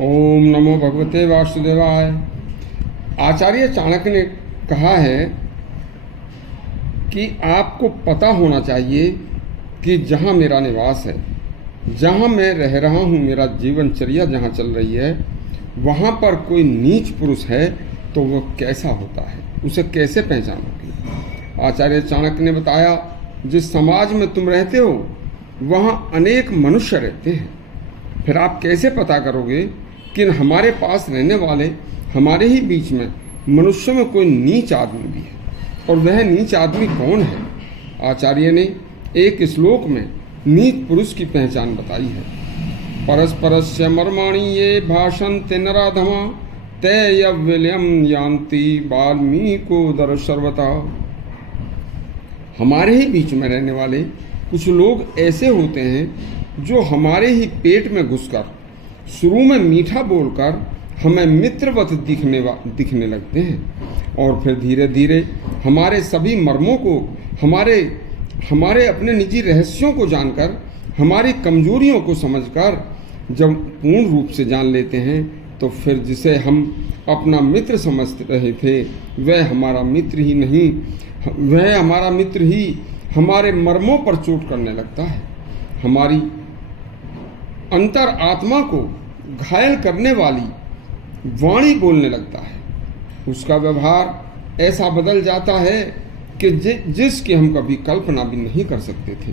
ओम नमो भगवते वासुदेवाय। आचार्य चाणक्य ने कहा है कि आपको पता होना चाहिए कि जहाँ मेरा निवास है, जहाँ मैं रह रहा हूँ, मेरा जीवनचर्या जहाँ चल रही है, वहाँ पर कोई नीच पुरुष है तो वह कैसा होता है, उसे कैसे पहचानोगे। आचार्य चाणक्य ने बताया, जिस समाज में तुम रहते हो वहाँ अनेक मनुष्य रहते हैं, फिर आप कैसे पता करोगे कि हमारे पास रहने वाले, हमारे ही बीच में मनुष्यों में कोई नीच आदमी भी है, और वह नीच आदमी कौन है। आचार्य ने एक श्लोक में नीच पुरुष की पहचान बताई है। परस्परस्य मर्माणि ये भाषन्ते नराधमा ते विलयम यान्ति वाल्मीकोदर सर्वता। हमारे ही बीच में रहने वाले कुछ लोग ऐसे होते हैं जो हमारे ही पेट में घुसकर शुरू में मीठा बोलकर हमें मित्रवत दिखने लगते हैं, और फिर धीरे धीरे हमारे सभी मर्मों को, हमारे अपने निजी रहस्यों को जानकर, हमारी कमजोरियों को समझकर जब पूर्ण रूप से जान लेते हैं, तो फिर जिसे हम अपना मित्र समझ रहे थे वह हमारा मित्र ही नहीं, वह हमारा मित्र ही हमारे मर्मों पर चोट करने लगता है, हमारी अंतर आत्मा को घायल करने वाली वाणी बोलने लगता है। उसका व्यवहार ऐसा बदल जाता है कि जिसकी हम कभी कल्पना भी नहीं कर सकते थे,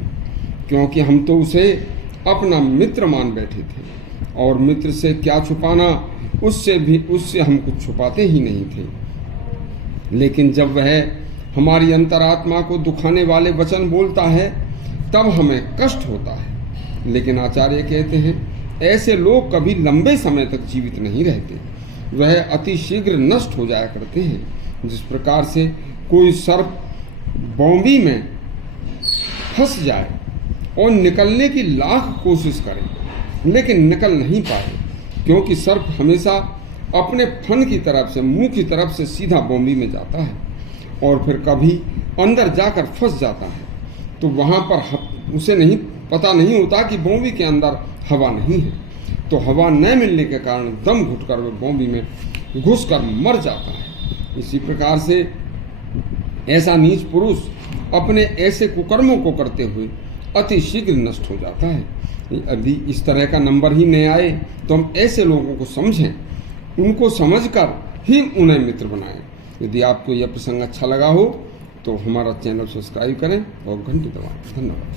क्योंकि हम तो उसे अपना मित्र मान बैठे थे, और मित्र से क्या छुपाना, उससे हम कुछ छुपाते ही नहीं थे। लेकिन जब वह हमारी अंतरात्मा को दुखाने वाले वचन बोलता है तब हमें कष्ट होता है। लेकिन आचार्य कहते हैं, ऐसे लोग कभी लंबे समय तक जीवित नहीं रहते, वह अति शीघ्र नष्ट हो जाया करते हैं। जिस प्रकार से कोई सर्प बौंबी में फंस जाए और निकलने की लाख कोशिश करे लेकिन निकल नहीं पाए, क्योंकि सर्प हमेशा अपने फन की तरफ से, मुंह की तरफ से सीधा बौंबी में जाता है, और फिर कभी अंदर जाकर फंस जाता है, तो वहाँ पर उसे पता नहीं होता कि बौंबी के अंदर हवा नहीं है, तो हवा न मिलने के कारण दम घुटकर वह बौंबी में घुसकर मर जाता है। इसी प्रकार से ऐसा नीच पुरुष अपने ऐसे कुकर्मों को करते हुए अति शीघ्र नष्ट हो जाता है। यदि इस तरह का नंबर ही नहीं आए तो हम ऐसे लोगों को समझें, उनको समझकर ही उन्हें मित्र बनाएं। यदि आपको यह प्रसंग अच्छा लगा हो तो हमारा चैनल सब्सक्राइब करें और घंटी दबाएं। धन्यवाद।